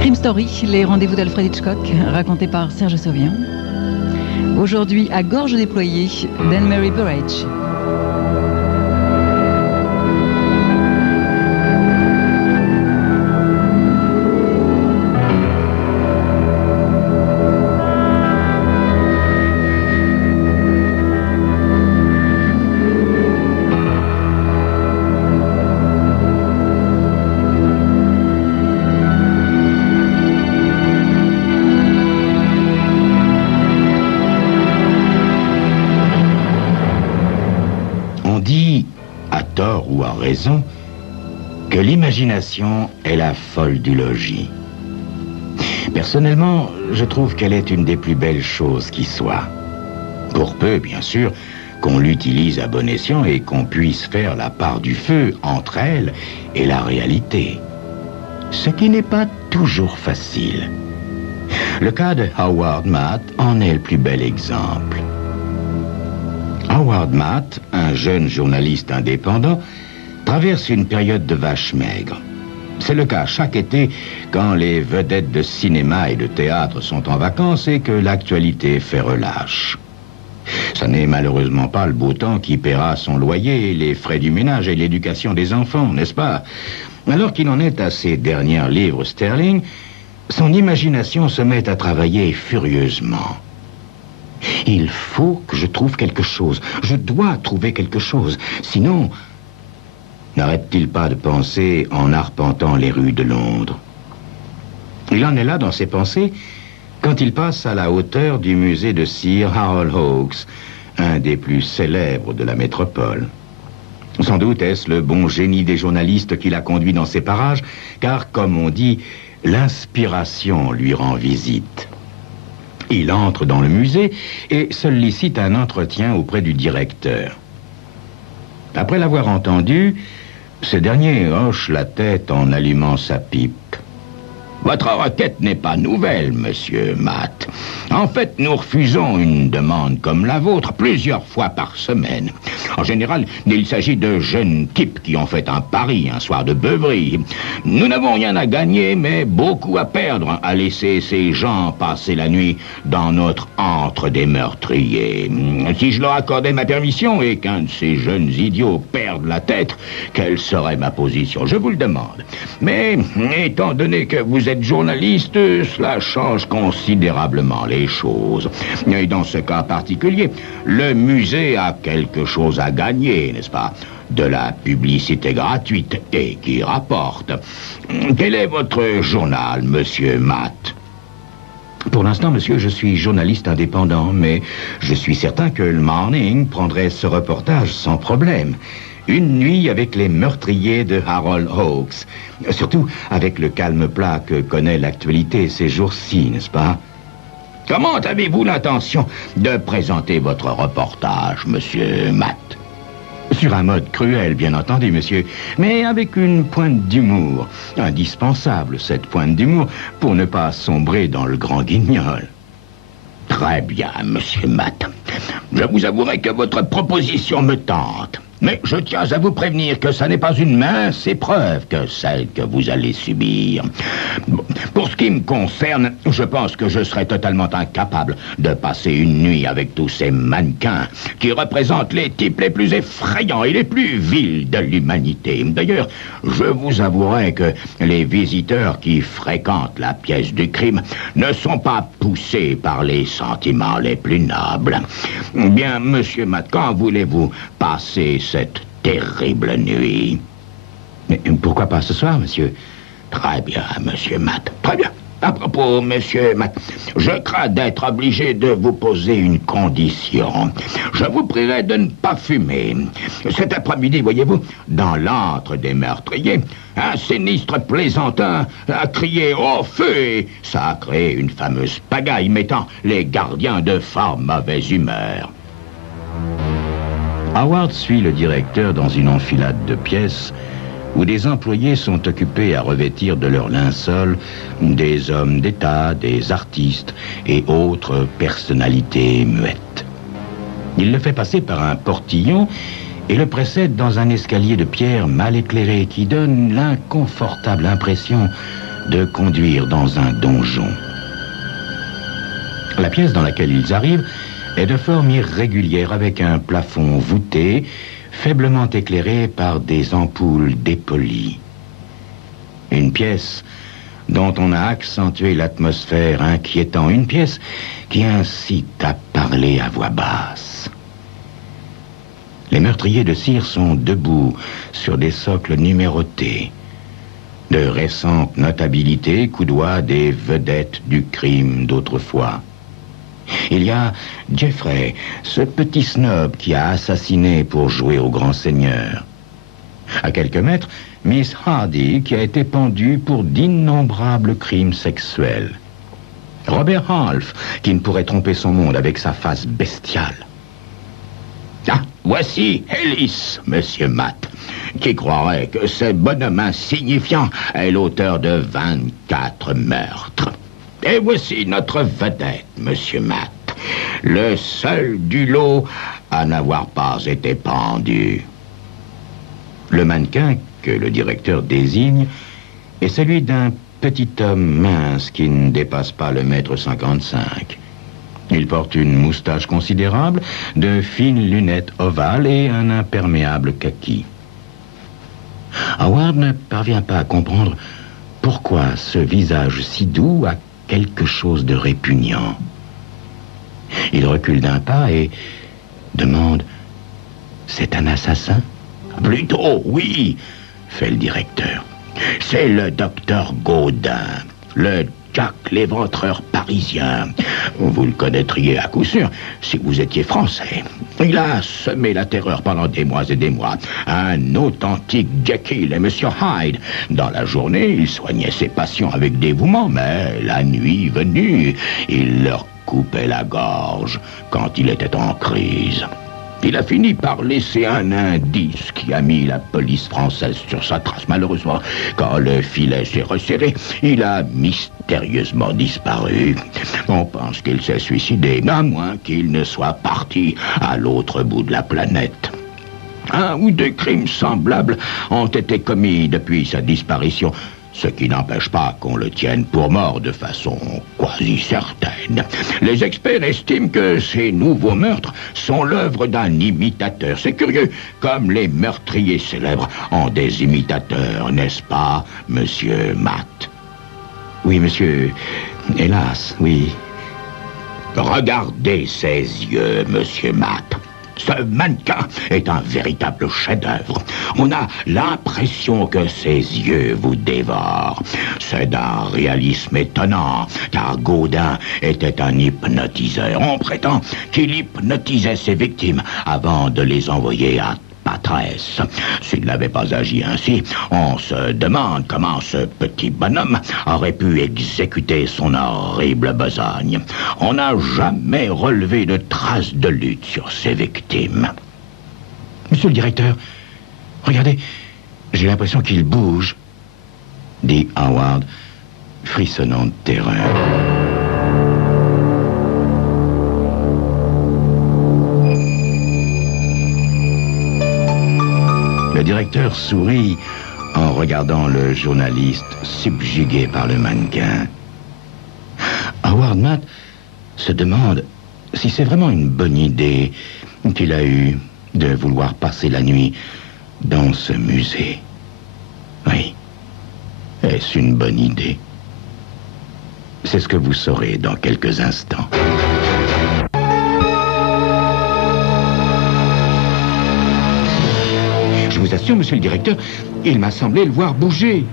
Crime Story, les rendez-vous d'Alfred Hitchcock, racontés par Serge Sauvian. Aujourd'hui, à gorge déployée, d'Anne-Marie Burrage. Ou à raison, que l'imagination est la folle du logis. Personnellement, je trouve qu'elle est une des plus belles choses qui soit. Pour peu, bien sûr, qu'on l'utilise à bon escient et qu'on puisse faire la part du feu entre elle et la réalité. Ce qui n'est pas toujours facile. Le cas de Howard Matt en est le plus bel exemple. Howard Matt, un jeune journaliste indépendant, traverse une période de vache maigre. C'est le cas chaque été quand les vedettes de cinéma et de théâtre sont en vacances et que l'actualité fait relâche. Ça n'est malheureusement pas le beau temps qui paiera son loyer, les frais du ménage et l'éducation des enfants, n'est-ce pas? Alors qu'il en est à ses dernières livres sterling, son imagination se met à travailler furieusement. Il faut que je trouve quelque chose. Je dois trouver quelque chose. Sinon, n'arrête-t-il pas de penser en arpentant les rues de Londres? Il en est là dans ses pensées quand il passe à la hauteur du musée de Sir Harold Hawkes, un des plus célèbres de la métropole. Sans doute est-ce le bon génie des journalistes qui l'a conduit dans ces parages, car, comme on dit, l'inspiration lui rend visite. Il entre dans le musée et sollicite un entretien auprès du directeur. Après l'avoir entendu, ce dernier hoche la tête en allumant sa pipe. Votre requête n'est pas nouvelle, monsieur Matt. En fait, nous refusons une demande comme la vôtre plusieurs fois par semaine. En général, il s'agit de jeunes types qui ont fait un pari un soir de beuverie. Nous n'avons rien à gagner, mais beaucoup à perdre à laisser ces gens passer la nuit dans notre antre des meurtriers. Si je leur accordais ma permission et qu'un de ces jeunes idiots perde la tête, quelle serait ma position? Je vous le demande. Mais, étant donné que vous êtes journaliste, cela change considérablement les choses. Et dans ce cas particulier, le musée a quelque chose à gagner, n'est-ce pas? De la publicité gratuite et qui rapporte. Quel est votre journal, monsieur Matt? Pour l'instant, monsieur, je suis journaliste indépendant, mais je suis certain que le Morning prendrait ce reportage sans problème. Une nuit avec les meurtriers de Harold Hawkes. Surtout avec le calme plat que connaît l'actualité ces jours-ci, n'est-ce pas? Comment avez-vous l'intention de présenter votre reportage, monsieur Matt? Sur un mode cruel, bien entendu, monsieur, mais avec une pointe d'humour. Indispensable, cette pointe d'humour, pour ne pas sombrer dans le grand guignol. Très bien, monsieur Matt. Je vous avouerai que votre proposition me tente. Mais je tiens à vous prévenir que ça n'est pas une mince épreuve que celle que vous allez subir. Pour ce qui me concerne, je pense que je serais totalement incapable de passer une nuit avec tous ces mannequins qui représentent les types les plus effrayants et les plus vils de l'humanité. D'ailleurs, je vous avouerai que les visiteurs qui fréquentent la pièce du crime ne sont pas poussés par les sentiments les plus nobles. Bien, monsieur Matt, quand voulez-vous passer cette terrible nuit? Mais pourquoi pas ce soir, monsieur? Très bien, monsieur Matt, très bien. À propos, monsieur Matt, je crains d'être obligé de vous poser une condition. Je vous prierai de ne pas fumer. Cet après-midi, voyez-vous, dans l'antre des meurtriers, un sinistre plaisantin a crié au feu et ça a créé une fameuse pagaille mettant les gardiens de fort mauvaise humeur. Howard suit le directeur dans une enfilade de pièces où des employés sont occupés à revêtir de leur linceul des hommes d'État, des artistes et autres personnalités muettes. Il le fait passer par un portillon et le précède dans un escalier de pierre mal éclairé qui donne l'inconfortable impression de conduire dans un donjon. La pièce dans laquelle ils arrivent est de forme irrégulière avec un plafond voûté, faiblement éclairé par des ampoules dépolies. Une pièce dont on a accentué l'atmosphère inquiétante, une pièce qui incite à parler à voix basse. Les meurtriers de cire sont debout sur des socles numérotés. De récentes notabilités coudoient des vedettes du crime d'autrefois. Il y a Jeffrey, ce petit snob qui a assassiné pour jouer au grand seigneur. À quelques mètres, Miss Hardy qui a été pendue pour d'innombrables crimes sexuels. Robert Half qui ne pourrait tromper son monde avec sa face bestiale. Ah, voici Ellis, monsieur Matt. Qui croirait que ce bonhomme insignifiant est l'auteur de 24 meurtres. Et voici notre vedette, monsieur Matt. Le seul du lot à n'avoir pas été pendu. Le mannequin que le directeur désigne est celui d'un petit homme mince qui ne dépasse pas le 1,55 m. Il porte une moustache considérable, de fines lunettes ovales et un imperméable kaki. Howard ne parvient pas à comprendre pourquoi ce visage si doux a quelque chose de répugnant. Il recule d'un pas et demande « C'est un assassin ?» « Plutôt, oui, » fait le directeur. « C'est le docteur Gaudin, le Jack l'éventreur parisien. Vous le connaîtriez à coup sûr si vous étiez français. Il a semé la terreur pendant des mois et des mois. Un authentique Jekyll et Monsieur Hyde. Dans la journée, il soignait ses patients avec dévouement, mais la nuit venue, il leur coupait la gorge quand il était en crise. Il a fini par laisser un indice qui a mis la police française sur sa trace. Malheureusement, quand le filet s'est resserré, il a mystérieusement disparu. On pense qu'il s'est suicidé, à moins qu'il ne soit parti à l'autre bout de la planète. Un ou deux crimes semblables ont été commis depuis sa disparition, ce qui n'empêche pas qu'on le tienne pour mort de façon quasi certaine. Les experts estiment que ces nouveaux meurtres sont l'œuvre d'un imitateur. C'est curieux, comme les meurtriers célèbres ont des imitateurs, n'est-ce pas, monsieur Matt? Oui, monsieur. Hélas, oui. Regardez ses yeux, monsieur Matt. Ce mannequin est un véritable chef-d'œuvre. On a l'impression que ses yeux vous dévorent. C'est d'un réalisme étonnant, car Gaudin était un hypnotiseur. On prétend qu'il hypnotisait ses victimes avant de les envoyer à Patresse. S'il n'avait pas agi ainsi, on se demande comment ce petit bonhomme aurait pu exécuter son horrible besogne. On n'a jamais relevé de traces de lutte sur ses victimes. Monsieur le directeur, regardez, j'ai l'impression qu'il bouge, dit Howard, frissonnant de terreur. Le directeur sourit en regardant le journaliste subjugué par le mannequin. Howard Matt se demande si c'est vraiment une bonne idée qu'il a eue de vouloir passer la nuit dans ce musée. Oui. Est-ce une bonne idée? C'est ce que vous saurez dans quelques instants. Je vous assure, monsieur le directeur, il m'a semblé le voir bouger.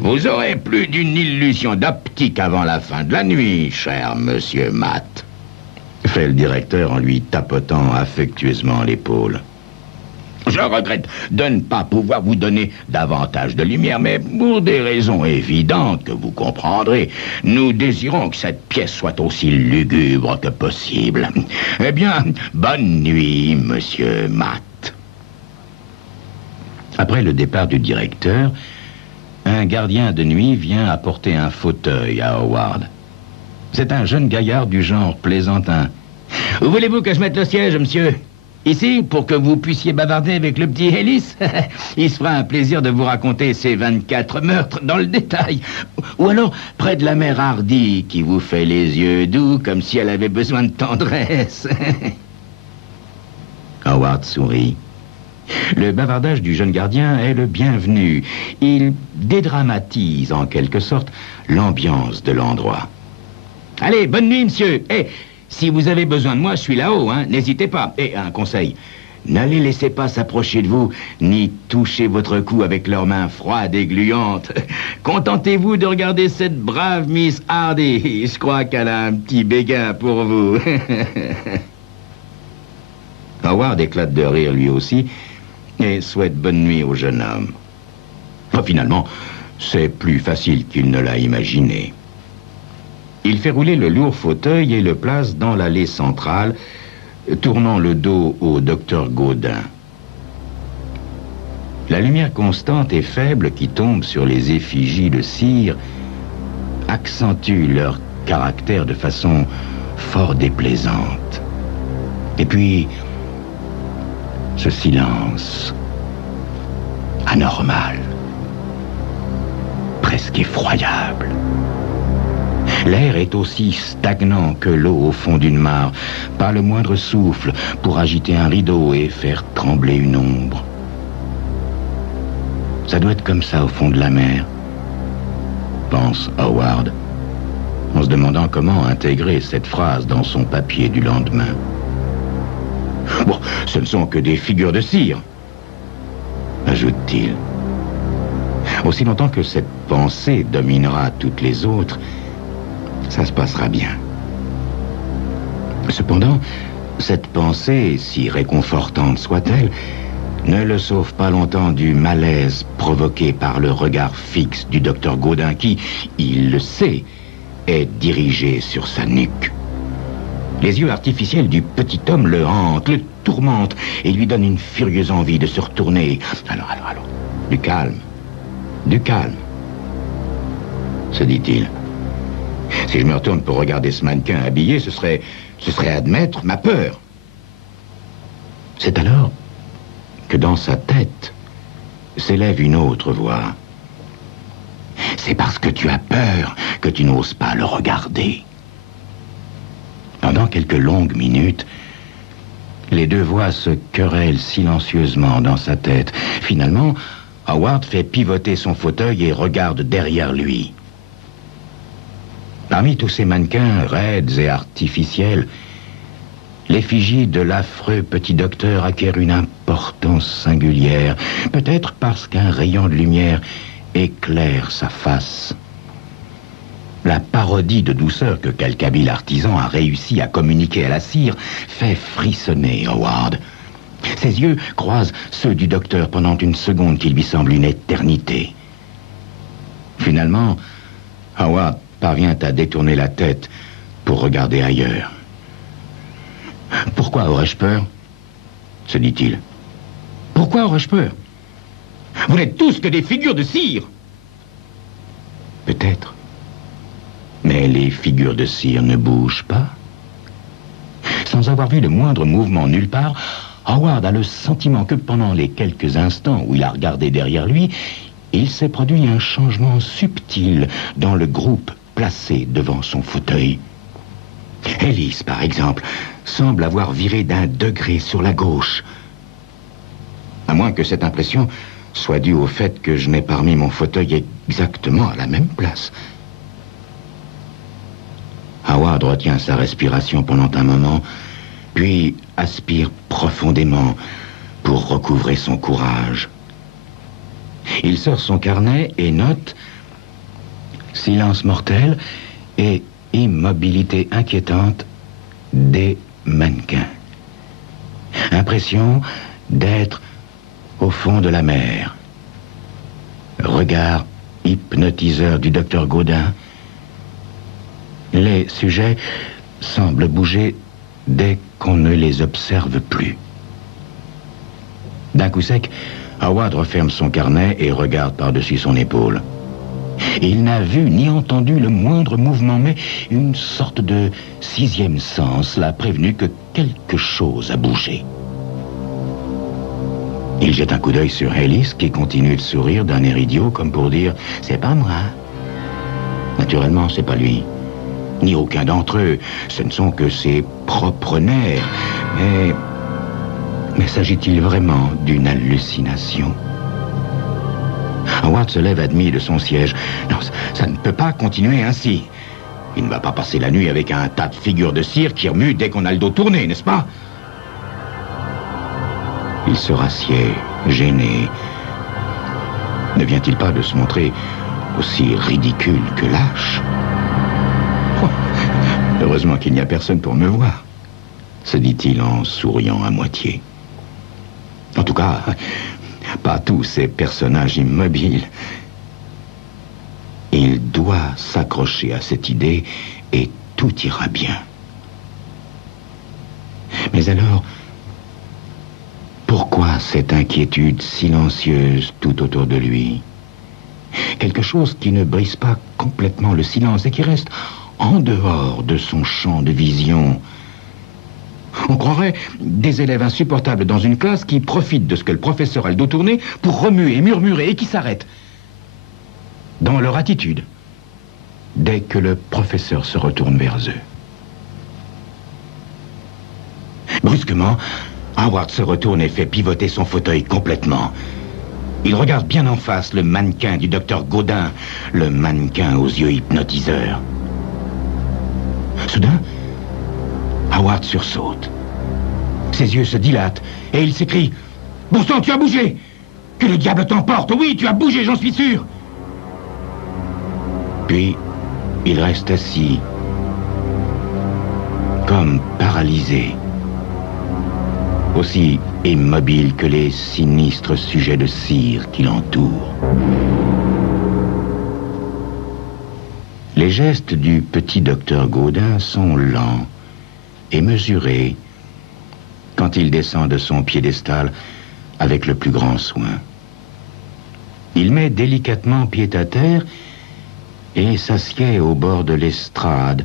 Vous aurez plus d'une illusion d'optique avant la fin de la nuit, cher monsieur Matt, fait le directeur en lui tapotant affectueusement l'épaule. Je regrette de ne pas pouvoir vous donner davantage de lumière, mais pour des raisons évidentes que vous comprendrez, nous désirons que cette pièce soit aussi lugubre que possible. Eh bien, bonne nuit, monsieur Matt. Après le départ du directeur, un gardien de nuit vient apporter un fauteuil à Howard. C'est un jeune gaillard du genre plaisantin. « Où voulez-vous que je mette le siège, monsieur ?» Ici, pour que vous puissiez bavarder avec le petit Ellis. Il se fera un plaisir de vous raconter ses 24 meurtres dans le détail. Ou alors, près de la mère Hardy, qui vous fait les yeux doux comme si elle avait besoin de tendresse. Howard sourit. Le bavardage du jeune gardien est le bienvenu. Il dédramatise, en quelque sorte, l'ambiance de l'endroit. Allez, bonne nuit, monsieur. Si vous avez besoin de moi, je suis là-haut, hein. N'hésitez pas. Et un conseil, ne les laissez pas s'approcher de vous, ni toucher votre cou avec leurs mains froides et gluantes. Contentez-vous de regarder cette brave Miss Hardy. Je crois qu'elle a un petit béguin pour vous. Howard éclate de rire lui aussi et souhaite bonne nuit au jeune homme. Enfin, finalement, c'est plus facile qu'il ne l'a imaginé. Il fait rouler le lourd fauteuil et le place dans l'allée centrale, tournant le dos au docteur Gaudin. La lumière constante et faible qui tombe sur les effigies de cire accentue leur caractère de façon fort déplaisante. Et puis, ce silence anormal, presque effroyable. L'air est aussi stagnant que l'eau au fond d'une mare. Pas le moindre souffle pour agiter un rideau et faire trembler une ombre. Ça doit être comme ça au fond de la mer, pense Howard, en se demandant comment intégrer cette phrase dans son papier du lendemain. Bon, ce ne sont que des figures de cire, ajoute-t-il. Aussi longtemps que cette pensée dominera toutes les autres, ça se passera bien. Cependant, cette pensée, si réconfortante soit-elle, ne le sauve pas longtemps du malaise provoqué par le regard fixe du docteur Gaudin qui, il le sait, est dirigé sur sa nuque. Les yeux artificiels du petit homme le hantent, le tourmentent et lui donnent une furieuse envie de se retourner. Alors, du calme, se dit-il. Si je me retourne pour regarder ce mannequin habillé, ce serait admettre ma peur. C'est alors que dans sa tête s'élève une autre voix. C'est parce que tu as peur que tu n'oses pas le regarder. Pendant quelques longues minutes, les deux voix se querellent silencieusement dans sa tête. Finalement, Howard fait pivoter son fauteuil et regarde derrière lui. Parmi tous ces mannequins raides et artificiels, l'effigie de l'affreux petit docteur acquiert une importance singulière, peut-être parce qu'un rayon de lumière éclaire sa face. La parodie de douceur que quelque habile artisan a réussi à communiquer à la cire fait frissonner Howard. Ses yeux croisent ceux du docteur pendant une seconde qui lui semble une éternité. Finalement, Howard parvient à détourner la tête pour regarder ailleurs. Pourquoi aurais-je peur? Se dit-il. Pourquoi aurais-je peur? Vous n'êtes tous que des figures de cire. Peut-être. Mais les figures de cire ne bougent pas. Sans avoir vu le moindre mouvement nulle part, Howard a le sentiment que pendant les quelques instants où il a regardé derrière lui, il s'est produit un changement subtil dans le groupe placé devant son fauteuil. Ellis, par exemple, semble avoir viré d'1 degré sur la gauche. À moins que cette impression soit due au fait que je n'ai pas remis mon fauteuil exactement à la même place. Howard retient sa respiration pendant un moment, puis aspire profondément pour recouvrer son courage. Il sort son carnet et note « Silence mortel et immobilité inquiétante des mannequins. Impression d'être au fond de la mer. Regard hypnotiseur du docteur Gaudin. Les sujets semblent bouger dès qu'on ne les observe plus. » D'un coup sec, Howard referme son carnet et regarde par-dessus son épaule. Il n'a vu ni entendu le moindre mouvement, mais une sorte de 6e sens l'a prévenu que quelque chose a bougé. Il jette un coup d'œil sur Ellis, qui continue de sourire d'un air idiot, comme pour dire « C'est pas moi ». Naturellement, c'est pas lui. Ni aucun d'entre eux. Ce ne sont que ses propres nerfs. Mais s'agit-il vraiment d'une hallucination? Howard se lève admis de son siège. Non, ça ne peut pas continuer ainsi. Il ne va pas passer la nuit avec un tas de figures de cire qui remuent dès qu'on a le dos tourné, n'est-ce pas? Il se rassied, gêné. Ne vient-il pas de se montrer aussi ridicule que lâche? Oh, heureusement qu'il n'y a personne pour me voir, se dit-il en souriant à moitié. En tout cas, pas tous ces personnages immobiles. Il doit s'accrocher à cette idée et tout ira bien. Mais alors, pourquoi cette inquiétude silencieuse tout autour de lui? Quelque chose qui ne brise pas complètement le silence et qui reste en dehors de son champ de vision. On croirait des élèves insupportables dans une classe qui profitent de ce que le professeur a le dos tourné pour remuer et murmurer et qui s'arrêtent dans leur attitude dès que le professeur se retourne vers eux. Brusquement, Howard se retourne et fait pivoter son fauteuil complètement. Il regarde bien en face le mannequin du docteur Gaudin, le mannequin aux yeux hypnotiseurs. Soudain, Howard sursaute. Ses yeux se dilatent et il s'écrie « Bon sang, tu as bougé! Que le diable t'emporte! Oui, tu as bougé, j'en suis sûr !» Puis, il reste assis, comme paralysé, aussi immobile que les sinistres sujets de cire qui l'entourent. Les gestes du petit docteur Gaudin sont lents et mesurés quand il descend de son piédestal avec le plus grand soin. Il met délicatement pied à terre et s'assied au bord de l'estrade,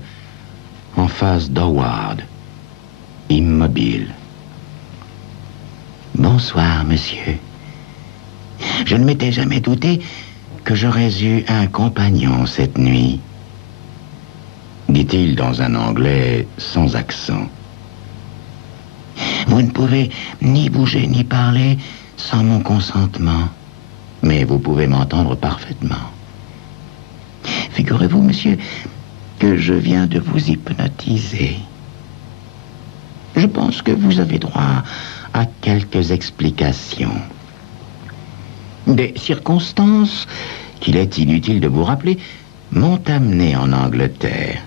en face d'Howard, immobile. « Bonsoir, monsieur. Je ne m'étais jamais douté que j'aurais eu un compagnon cette nuit, » dit-il dans un anglais sans accent. « Vous ne pouvez ni bouger ni parler sans mon consentement, mais vous pouvez m'entendre parfaitement. Figurez-vous, monsieur, que je viens de vous hypnotiser. Je pense que vous avez droit à quelques explications. Des circonstances qu'il est inutile de vous rappeler m'ont amené en Angleterre.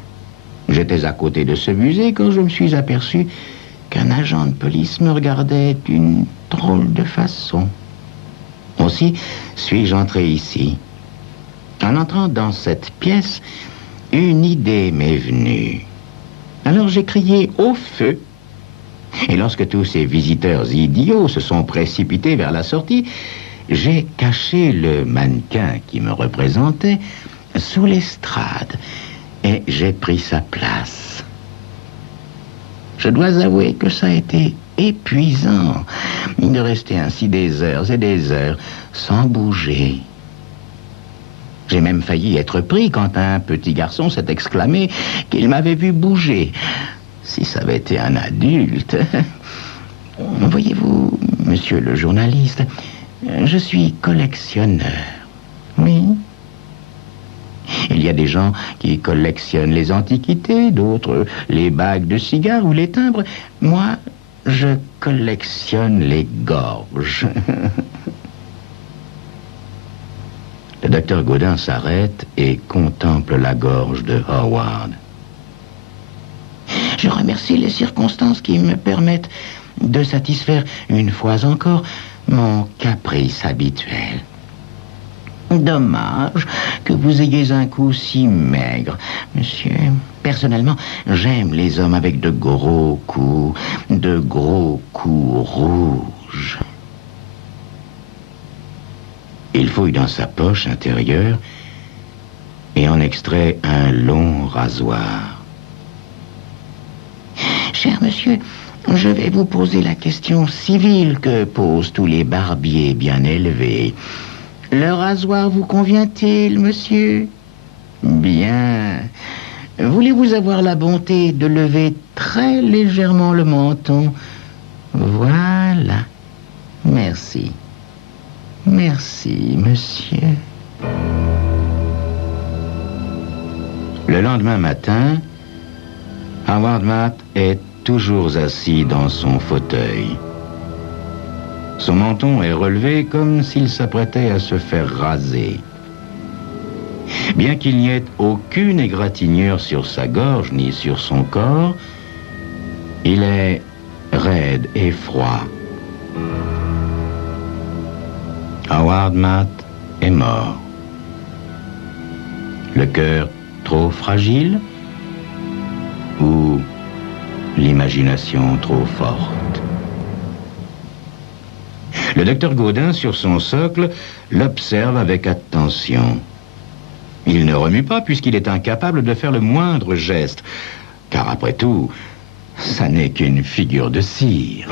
J'étais à côté de ce musée quand je me suis aperçu qu'un agent de police me regardait d'une drôle de façon. Aussi suis-je entré ici. En entrant dans cette pièce, une idée m'est venue. Alors j'ai crié au feu. Et lorsque tous ces visiteurs idiots se sont précipités vers la sortie, j'ai caché le mannequin qui me représentait sous l'estrade et j'ai pris sa place. Je dois avouer que ça a été épuisant de rester ainsi des heures et des heures sans bouger. J'ai même failli être pris quand un petit garçon s'est exclamé qu'il m'avait vu bouger. Si ça avait été un adulte. Voyez-vous, monsieur le journaliste, je suis collectionneur. Oui. Il y a des gens qui collectionnent les antiquités, d'autres les bagues de cigares ou les timbres. Moi, je collectionne les gorges. Le docteur Gaudin s'arrête et contemple la gorge de Howard. Je remercie les circonstances qui me permettent de satisfaire une fois encore mon caprice habituel. Dommage que vous ayez un cou si maigre, monsieur. Personnellement, j'aime les hommes avec de gros coups rouges. Il fouille dans sa poche intérieure et en extrait un long rasoir. Cher monsieur, Je vais vous poser la question civile que posent tous les barbiers bien élevés. Le rasoir vous convient-il, monsieur? Bien. Voulez-vous avoir la bonté de lever très légèrement le menton? Voilà. Merci. Merci, monsieur. Le lendemain matin, Howard Matt est toujours assis dans son fauteuil. Son menton est relevé comme s'il s'apprêtait à se faire raser. Bien qu'il n'y ait aucune égratignure sur sa gorge ni sur son corps, il est raide et froid. Howard Matt est mort. Le cœur trop fragile ou l'imagination trop forte? Le docteur Gaudin, sur son socle, l'observe avec attention. Il ne remue pas puisqu'il est incapable de faire le moindre geste, car après tout, ça n'est qu'une figure de cire.